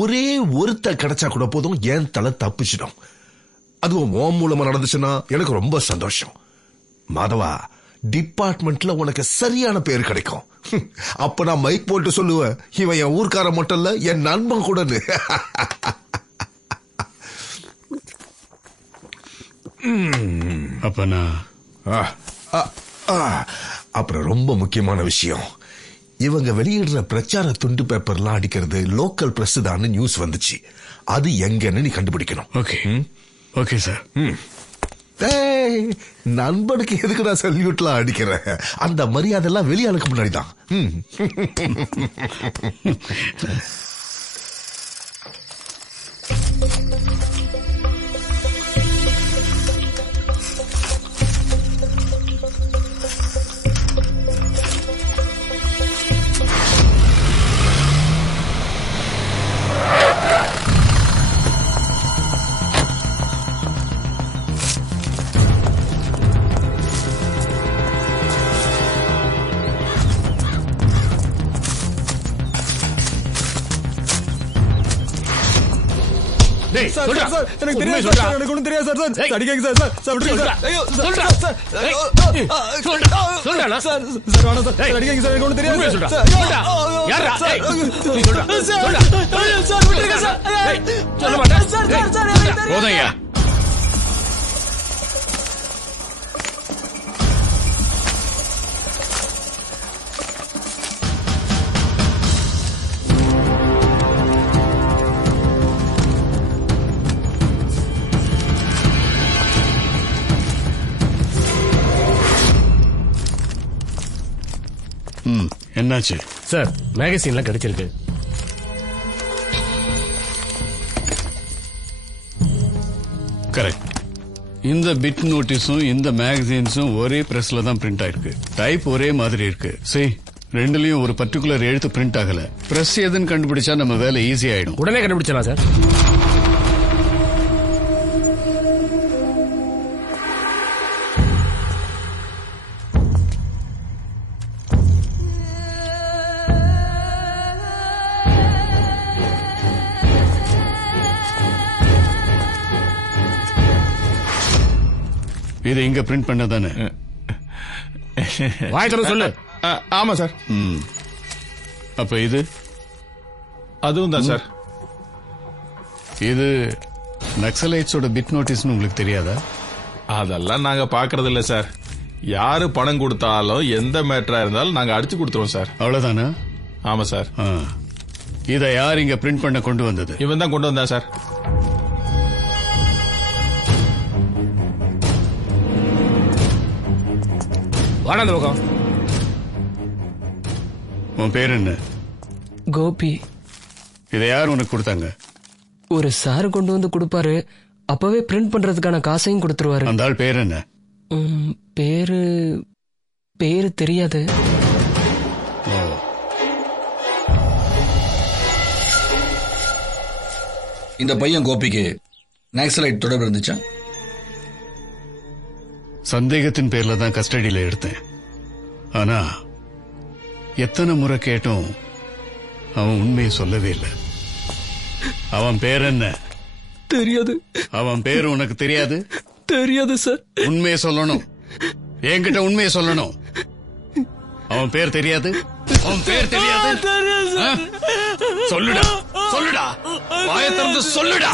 ஒரே ஒருத்த கிடைச்சா கூட போதும், என் தலை தப்பிச்சிடும். அதுவும் ஓம் மூலமா நடந்துச்சுன்னா எனக்கு ரொம்ப சந்தோஷம். மாதவா, டிபார்ட்மெண்ட்ல உனக்கு சரியான பேர் கிடைக்கும். அப்ப நான் மைக் போட்டு சொல்லுவேன், இவன் என் ஊர்க்கார மட்டும் இல்ல, என் நண்பன் கூட. அப்புறம் ரொம்ப முக்கியமான விஷயம், இவங்க வெளியிடுற பிரச்சார துண்டு பேப்பர்லாம் அடிக்கிறது லோக்கல் பிரஸ் தான் நியூஸ் வந்துச்சு. அது எங்கன்னு நீ கண்டுபிடிக்கணும். Okay sir. நண்பனுக்கு எதுக்கு நான் சல்யூட்லாம் அடிக்கிறேன்? அந்த மரியாதை எல்லாம் வெளியாளுக்கு முன்னாடிதான். எனக்கு தெரியாது சார், எனக்கு ஒண்ணும் தெரியாது சார். சார் அடிக்காங்க சார். சார் சார் விட்டுருங்க சார். ஐயோ சொல்றா சார். சொல்றா சார். சார் வேணாம் சார். அடிக்காங்க சார், எனக்கு ஒண்ணும் தெரியாது சார். சொல்றா. யாரா? நீ சொல்றா. சொல்றா. சார் விட்டுருங்க சார். சொல்ல மாட்டேன் சார். Sir sir போதையா? என்னாச்சு சார்? மேகசின்லாம் கிடைச்சிருக்கு. கரெக்ட். இந்த பிட் நோட்டீஸும் இந்த மேகசின்ஸும் ஒரே பிரஸ்ல தான் பிரிண்ட் ஆயிருக்கு. டைப் ஒரே மாதிரி இருக்கு. சரி, ரெண்டுலயும் ஒரு பர்டிகுலர் எழுத்து பிரிண்ட் ஆகல. பிரஸ் எதுன்னு கண்டுபிடிச்சா நம்ம வேலை ஈஸி ஆயிடும். உடனே கண்டுபிடிச்சலாம் சார். இது இங்க பிரிண்ட் பண்ணதானே? வாய்த்தர சொல்லு. ஆமா சார். அப்ப இது அதுவும் தான் சார். இது நக்சலைட்ஸோட பிட் நோட்டீஸ்னு உங்களுக்கு தெரியாதா? அதெல்லாம் நாங்க பாக்குறது இல்ல சார். யாரு பணம் கொடுத்தாலும் எந்த மேட்டரா இருந்தாலும் நாங்க அடிச்சு கொடுத்துருவோம் சார். அவ்வளவுதானா? ஆமா சார். இத யார் இங்க பிரிண்ட் பண்ண கொண்டு வந்தது? இவன் தான் கொண்டு வந்தா சார். வாடாந்த பக்கம். உன் பேர் என்ன? கோபி. இதை யார் உனக்கு கொடுத்தாங்க? ஒரு சார் கொண்டு வந்து கொடுப்பாரு. அப்பவே பிரிண்ட் பண்றதுக்கான காசையும் கொடுத்துருவாரு. அந்த ஆள் பேர் என்ன? பேரு தெரியாது. இந்த பையன் கோபிக்கு நக்சலைட் தொடர்பு இருந்துச்சா? சந்தேகத்தின் பேர்ல தான் கஸ்டடியில எடுத்தேன். ஆனா எத்தனை முறை கேட்டும் அவன் உண்மையை சொல்லவே இல்லை. அவன் பேர் என்ன? தெரியாது. அவன் பேர் உனக்கு தெரியாது? தெரியாது சார். உண்மையை சொல்லணும். என்கிட்ட உண்மையை சொல்லணும். அவன் பேர் தெரியாது? அவன் பேர் தெரியாது? சொல்லுடா, சொல்லுடா, வாயை திறந்து சொல்லுடா.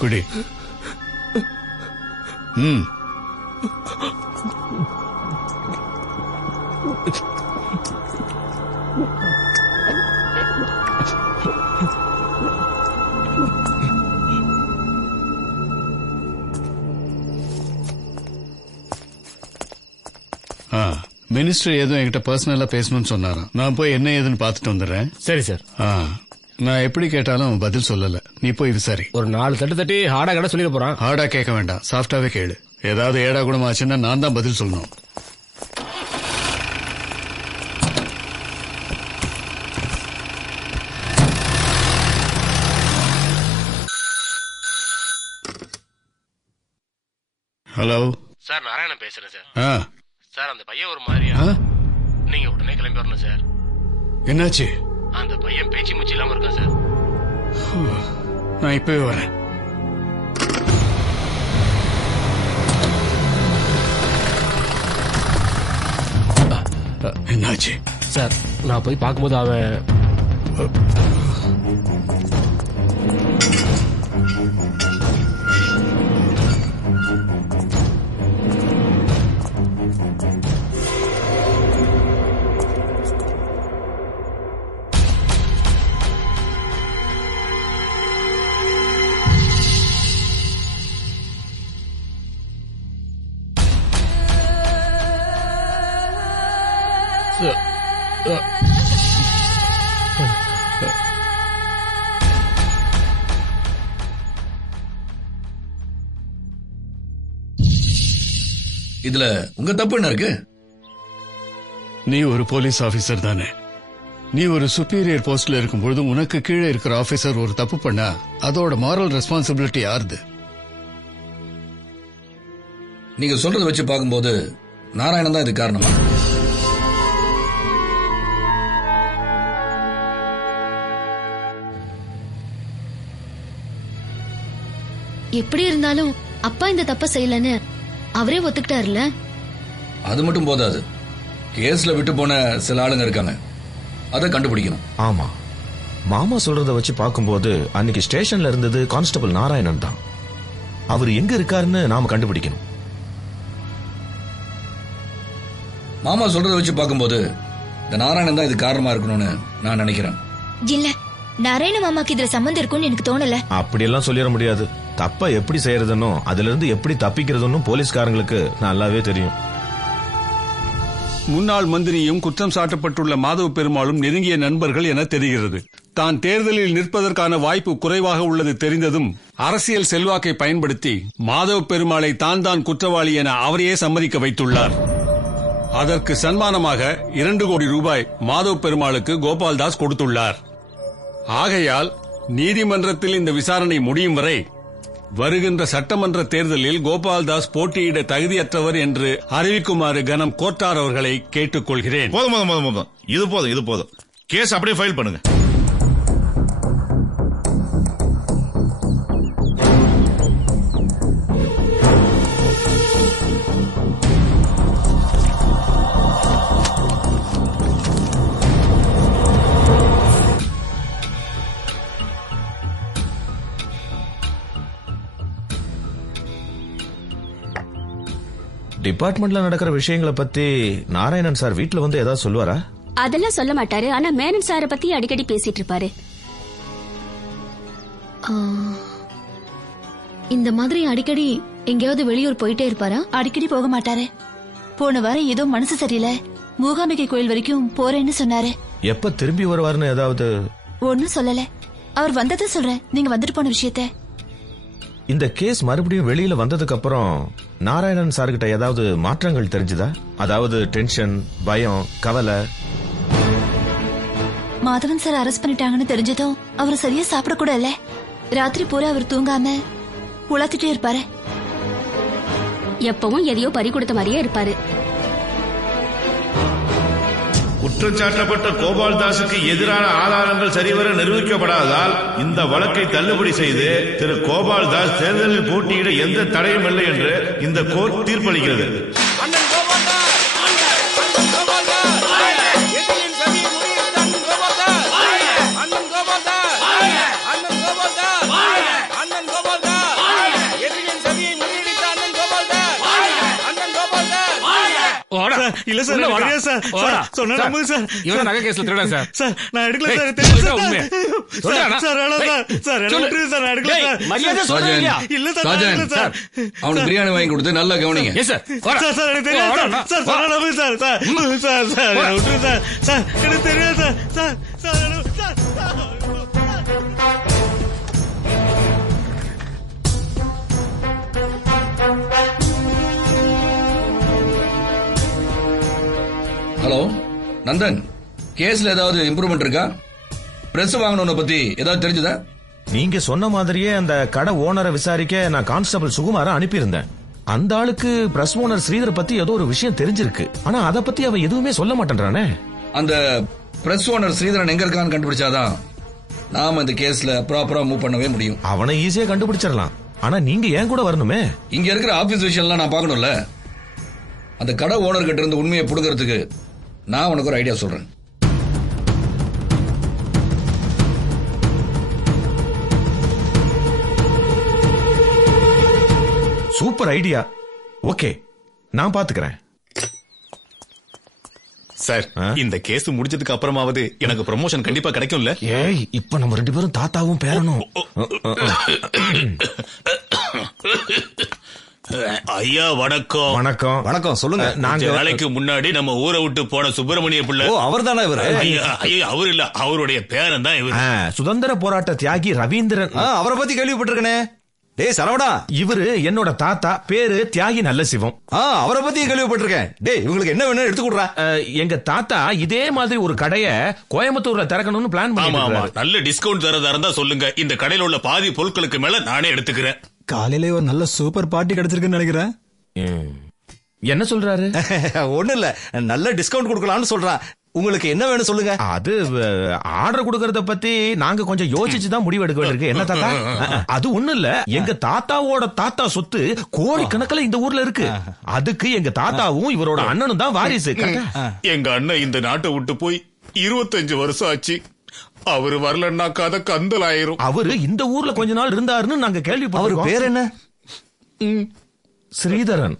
குடி. மினிஸ்டர் ஏதோ என்கிட்ட பர்சனலா பேசணும்னு சொன்னாராம். நான் போய் என்ன ஏதுன்னு பாத்துட்டு வந்துடுறேன். சரி சார். நான் எப்படி கேட்டாலும் பதில் சொல்லல. நீ போய் விசாரி. ஒரு 4 தட்டு தட்டி ஹார்டா கடை சொல்லிட போறான். ஹார்டா கேட்க வேண்டாம், சாஃப்டாவே கேளு. ஏதாவது ஏடா குணமாச்சுன்னா நான் தான் பதில் சொல்லணும். ஹலோ சார் நாராயணன் பேசுறேன் சார். ஆ சார் அந்த பையன் ஒரு மாதிரியா, நீங்க உடனே கிளம்பி வரணும் சார். என்னாச்சு? அந்த பையன் பேச்சு மூச்சு இல்லாம இருக்கான் சார். நான் இப்பவே வரேன். என்னாச்சு சார் நான் போய் பார்க்கும்போது அவன் இதுல உங்க தப்பு என்ன இருக்கு? நீ ஒரு போலீஸ் ஆபீசர் தானே? நீ ஒரு சுப்பீரியர் போஸ்ட்ல இருக்கும்பொழுது உனக்கு கீழே இருக்கிற ஆபீசர் ஒரு தப்பு பண்ணா அதோட மாரல் ரெஸ்பான்சிபிலிட்டி யாருது? நீங்க சொல்றத வச்சு பார்க்கும்போது நாராயணன் தான் இது காரணமா? எப்படி இருந்தாலும் அப்பா இந்த தப்ப செய்யலன்னு அவரே ஒத்துக்கிட்டாருல. அது மட்டும் போதாது, கேஸ்ல விட்டு போன சில ஆளுங்க இருக்காங்க, அதை கண்டுபிடிக்கணும். ஆமா, மாமா சொல்றத வச்சு பார்க்கும்போது அன்னைக்கு ஸ்டேஷன்ல இருந்தது கான்ஸ்டபிள் நாராயணன் தான். அவர் எங்க இருக்காருன்னு நாம கண்டுபிடிக்கணும். மாமா சொல்றத வச்சு பார்க்கும்போது இந்த நாராயணன் தான் இது காரணமா இருக்கணும்னு நான் நினைக்கிறேன். இல்ல, நாராயண மாமாக்கு இதுல சம்பந்தம் இருக்கும்னு எனக்கு தோணல. அப்படியெல்லாம் சொல்லிட முடியாது. தப்ப எப்படி செய்யறதுன்னு அதுல இருந்து எப்படி தப்பிக்கிறதுன்னு போலீஸ்காரங்களுக்கு நல்லாவே தெரியும். முன்னாள் மந்திரியும் குற்றம் சாட்டப்பட்டுள்ள மாதவ பெருமாளும் நெருங்கிய நண்பர்கள் என தெரிகிறது. தான் தேர்தலில் நிற்பதற்கான வாய்ப்பு குறைவாக உள்ளது தெரிந்ததும் அரசியல் செல்வாக்கை பயன்படுத்தி மாதவ பெருமாளை தான் குற்றவாளி என அவரையே சம்மதிக்க வைத்துள்ளார். அதற்கு சன்மானமாக 2 கோடி ரூபாய் மாதவ பெருமாளுக்கு கோபால்தாஸ் கொடுத்துள்ளார். ஆகையால் நீதிமன்றத்தில் இந்த விசாரணை முடியும் வரை வருகின்ற சட்டமன்ற தேர்தலில் கோபால்தாஸ் போட்டியிட தகுதியற்றவர் என்று அறிவிக்குமாறு கனம் கோட்டார் அவர்களை கேட்டுக்கொள்கிறேன். போதும், இது போதும். கேஸ் அப்படியே ஃபைல் பண்ணுங்க. டிபார்ட்மெண்ட்ல நடக்கிற விஷயங்களை பத்தி நாராயணன் சார் வீட்டுல வந்து ஏதாவது சொல்லுவாரா? அதெல்லாம் சொல்ல மாட்டாரு. ஆனா மேனன் சாரை பத்தி அடிக்கடி பேசிட்டு இருப்பாரு. இந்த மாதிரி அடிக்கடி எங்கேயாவது வெளியூர் போயிட்டே இருப்பாரா? அடிக்கடி போக மாட்டாரு. போன வாரம் ஏதோ மனசு சரியில்லை, மூகாம்பிகை கோயில் வரைக்கும் போறேன்னு சொன்னாரு. எப்ப திரும்பி வருவாருன்னு ஏதாவது? ஒன்னும் சொல்லல. அவர் வந்ததை சொல்றேன், நீங்க வந்துட்டு போன விஷயத்த. இந்த கேஸ் மறுபடியும் வெளியில வந்ததுக்கு அப்புறம் நாராயணன் சார் கிட்ட ஏதாவது மாற்றங்கள் தெரிஞ்சுதா? அதாவது டென்ஷன், பயம், கவலை? மாதவன் சார் அரெஸ்ட் பண்ணிட்டாங்கன்னு தெரிஞ்சதும் அவர் சரியா சாப்பிட கூட இல்ல. ராத்திரி பூரா அவர் தூங்காம உளத்திட்டே இருப்பாரு. எப்பவும் எதையோ பறி கொடுத்த மாதிரியே இருப்பாரு. குற்றச்சாட்டப்பட்ட கோபால்தாஸுக்கு எதிரான ஆதாரங்கள் சரிவர நிரூபிக்கப்படாததால் இந்த வழக்கை தள்ளுபடி செய்து திரு கோபால்தாஸ் தேர்தலில் போட்டியிட எந்த தடையும் இல்லை என்று இந்த கோர்ட் தீர்ப்பளிக்கிறது. இல்ல சார், சொன்ன சார், இவன் நகை கேஸ்ல திருடா சார். சார் நான் எடுக்கல சார், அவனுக்கு பிரியாணி வாங்கி கொடுத்து நல்லா கவனிங்க. எனக்கு தெரியாது சார், சார் சார் சார் எனக்கு தெரியாது சார். ஹலோ நந்தன், கேஸ்ல ஏதாவது இம்ப்ரூவ்மெண்ட் இருக்கா? பிரஸ் வாங்கணும் பத்தி ஏதாவது தெரிஞ்சதா? நீங்க சொன்ன மாதிரியே அந்த கடை ஓனரை விசாரிக்க நான் கான்ஸ்டபிள் சுகுமார அனுப்பியிருந்தேன். அந்த ஆளுக்கு பிரஸ் ஓனர் ஸ்ரீதர் பத்தி ஏதோ ஒரு விஷயம் தெரிஞ்சிருக்கு. ஆனா அத பத்தி அவன் எதுவுமே சொல்ல மாட்டேன்றானே. அந்த பிரஸ் ஓனர் ஸ்ரீதரன் எங்க இருக்கான்னு கண்டுபிடிச்சாதான் நாம இந்த கேஸ்ல ப்ராப்பரா மூவ் பண்ணவே முடியும். அவனை ஈஸியா கண்டுபிடிச்சிடலாம். ஆனா நீங்க ஏன் கூட வரணுமே? இங்க இருக்கிற ஆபீஸ் விஷயம்லாம் நான் பார்க்கணும்ல. அந்த கடை ஓனர் கிட்ட இருந்து உண்மையை புடுங்கிறதுக்கு நான் உனக்கு ஒரு ஐடியா சொல்றேன். Super idea. ஓகே, நான் பாத்துக்கிறேன். சார், இந்த கேஸ் முடிஞ்சதுக்கு அப்புறமாவது எனக்கு ப்ரமோஷன் கண்டிப்பா கிடைக்கும்ல? ஏய், இப்ப நம்ம 2 பேரும் தாத்தாவும் பேரணும். ஐயா வணக்கம். வணக்கம். வணக்கம், சொல்லுங்க. நாங்க நாளைக்கு முன்னாடி நம்ம ஊரை விட்டு போன சுப்பிரமணிய பிள்ளை. அவர் தானே இவரு? ஐயா அவர் இல்ல, அவருடைய பேரன் தான் இவரு. சுதந்திர போராட்ட தியாகி ரவீந்திரன். அவரை பத்தி கேள்விப்பட்டிருக்கனே. டேய் சரவணா, இவரு என்னோட தாத்தா, பேரு தியாகி நல்ல சிவம். அவரை பத்தி கேள்விப்பட்டிருக்கேன். டேய், இவங்களுக்கு என்ன வேணும் எடுத்து கொடுறா. எங்க தாத்தா இதே மாதிரி ஒரு கடைய கோயம்புத்தூர்ல திறக்கணும்னு பிளான் பண்ணிருக்காரு. நல்ல டிஸ்கவுண்ட் தரதா இருந்தா சொல்லுங்க. இந்த கடையில உள்ள பாதி பொருட்களுக்கு மேல நானே எடுத்துக்கிறேன். காலையில ஒரு நல்ல சூப்பர் பார்ட்டி கிடைச்சிருக்குன்னு நினைக்கிறேன். என்ன சொல்றாரு? ஒண்ணு இல்ல, நல்ல டிஸ்கவுண்ட் கொடுக்கலாம்னு சொல்றான். உங்களுக்கு என்ன வேணும் சொல்லுங்க. அது ஆர்டர் கொடுக்கறத பத்தி நாங்க கொஞ்சம் யோசிச்சுதான் முடிவு எடுக்க வேண்டியிருக்கு. என்ன தாத்தா? அது ஒண்ணு இல்ல, எங்க தாத்தாவோட தாத்தா சொத்து கோடிக்கணக்கில் இந்த ஊர்ல இருக்கு. அதுக்கு எங்க தாத்தாவும் இவரோட அண்ணனும் தான் வாரிசு. எங்க அண்ணன் இந்த நாட்டை விட்டு போய் 25 வருஷம் ஆச்சு. அவரு வரலன்னா கதை கந்தல் ஆயிரும். அவரு இந்த ஊர்ல கொஞ்ச நாள் இருந்தாருன்னு நாங்க கேள்விப்பட்டோம். அவரு பேர் என்ன? ஸ்ரீதரன்.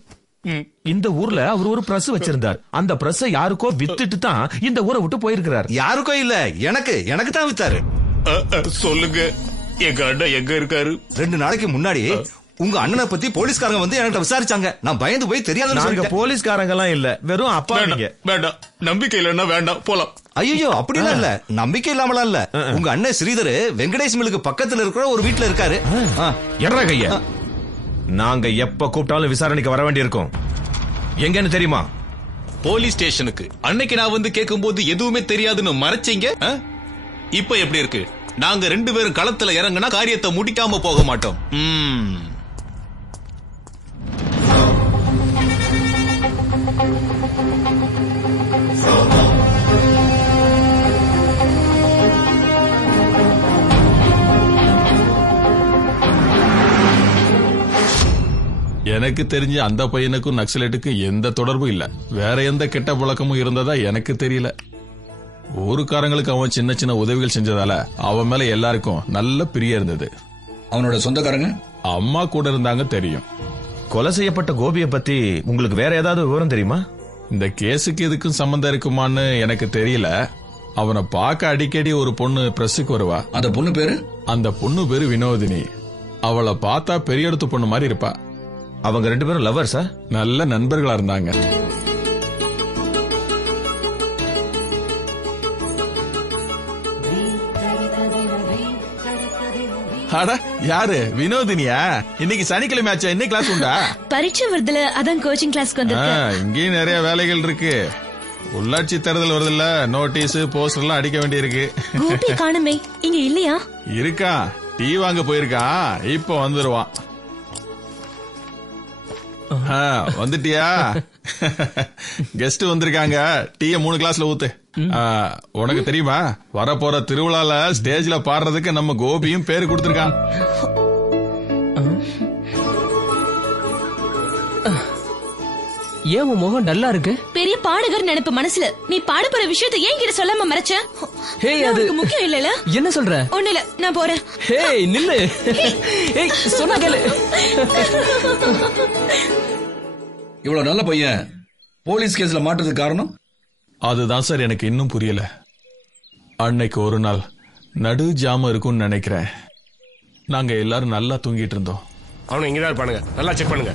இந்த ஊர்ல அவர் ஒரு பிரஸ் வச்சிருந்தார். அந்த பிரஸ் யாருக்கோ வித்துட்டு தான் இந்த ஊரை விட்டு போயிருக்கிறார். யாருக்கோ இல்ல, எனக்கு தான் வித்தாரு. சொல்லுங்க, எங்க அண்ணன் எங்க இருக்காரு? 2 நாளைக்கு முன்னாடி உங்க அண்ணனை பத்தி போலீஸ்காரங்க வந்து என்கிட்ட விசாரிச்சாங்க. நான் பயந்து போய் தெரியாத. போலீஸ்காரங்க எல்லாம் இல்ல, வெறும் அப்பா. வேண்டாம், நம்பிக்கை இல்லன்னா வேண்டாம், போலாம். ஐயோ, அப்படிலாம் இல்ல, நம்பிக்கை இல்லாமலாம் இல்ல. உங்க அண்ணன் ஸ்ரீதர் வெங்கடேஷ் மில்லுக்கு பக்கத்துல இருக்கிற ஒரு வீட்டுல இருக்காரு. என்ற கைய நாங்க எப்ப கூப்பிட்டாலும் விசாரணைக்கு வர வேண்டியிருக்கும். எங்கன்னு தெரியுமா? போலீஸ் ஸ்டேஷனுக்கு. அன்னைக்கு நான் வந்து கேட்கும் போது எதுவுமே தெரியாதுன்னு மறைச்சீங்க. இப்ப எப்படி இருக்கு? நாங்க 2 பேரும் களத்துல இறங்கினா காரியத்தை முடிக்காம போக மாட்டோம். எனக்கு தெரிஞ்ச அந்த பையனுக்கும் நக்சலைட்டுக்கும் எந்த தொடர்பும் இல்ல. வேற எந்த கெட்ட பழக்கமும் இருந்ததா எனக்கு தெரியல. ஊருக்காரங்களுக்கு அவன் சின்ன சின்ன உதவிகள் செஞ்சதால அவன் மேல எல்லாருக்கும் நல்ல பிரியம் இருந்தது. அவனோட சொந்தக்காரங்க அம்மா கூட இருந்தாங்க. தெரியும். கொலை செய்யப்பட்ட கோபியை பத்தி உங்களுக்கு வேற ஏதாவது விவரம் தெரியுமா? இந்த கேஸுக்கு எதுக்கும் சம்பந்தம் இருக்குமான்னு எனக்கு தெரியல. அவனை பார்க்க அடிக்கடி ஒரு பொண்ணு பிரஸுக்கு வருவா. அந்த பொண்ணு பேரு? அந்த பொண்ணு பேரு வினோதினி. அவளை பார்த்தா பெரிய இடத்து பொண்ணு மாதிரி இருப்பா. அவங்க 2 பேரும் லவ்வர்ஸா? நல்ல நண்பர்களா இருந்தாங்க. யாரு வினோதினியா? இன்னைக்கு சனிக்கிழமை ஆச்சா? என்ன கிளாஸ் உண்டா? பரீட்சை வருதுல, அதான் கோச்சிங் கிளாஸ்க்கு வந்திருக்கேன். இங்கேயும் நிறைய வேலைகள் இருக்கு. உள்ளாட்சி தேர்தல் வருதுல்ல, நோட்டீஸ் போஸ்டர் எல்லாம் அடிக்க வேண்டி இருக்கு. கோபி காணுமே, இங்க இல்லையா? இருக்கா, டீ வாங்க போயிருக்கான். இப்ப வந்துருவான். வந்துட்டியா? கெஸ்ட் வந்திருக்காங்க. டீய 3 கிளாஸ்ல ஊத்து. உனக்கு தெரியுமா, வரப்போற திருவிழால ஸ்டேஜ்ல பாடுறதுக்கு நம்ம கோபியும் பேரு கொடுத்திருக்கான். ஏன் உன் முகம் டல்லா இருக்கு? பெரிய பாடகர் நினைப்பு மனசுல. நீ பாட போற விஷயத்தை ஏன் கிட்ட சொல்லாம மறைச்ச? அது முக்கியம் இல்லல. என்ன சொல்ற? ஒண்ணு இல்ல, நான் போறேன். ஹேய் நில்லு. ஏய் சொன்னா கேளு. இவ்வளவு நல்ல பையன் போலீஸ் கேஸ்ல மாட்டதுக்கு காரணம் அதுதான் சார் எனக்கு இன்னும் புரியல. அன்னைக்கு ஒரு நாள் நடு ஜாமம் இருக்கும்னு நினைக்கிறேன். நாங்க எல்லாரும் நல்லா தூங்கிட்டு இருந்தோம். அவனை இங்கதான் பண்ணுங்க, நல்லா செக் பண்ணுங்க.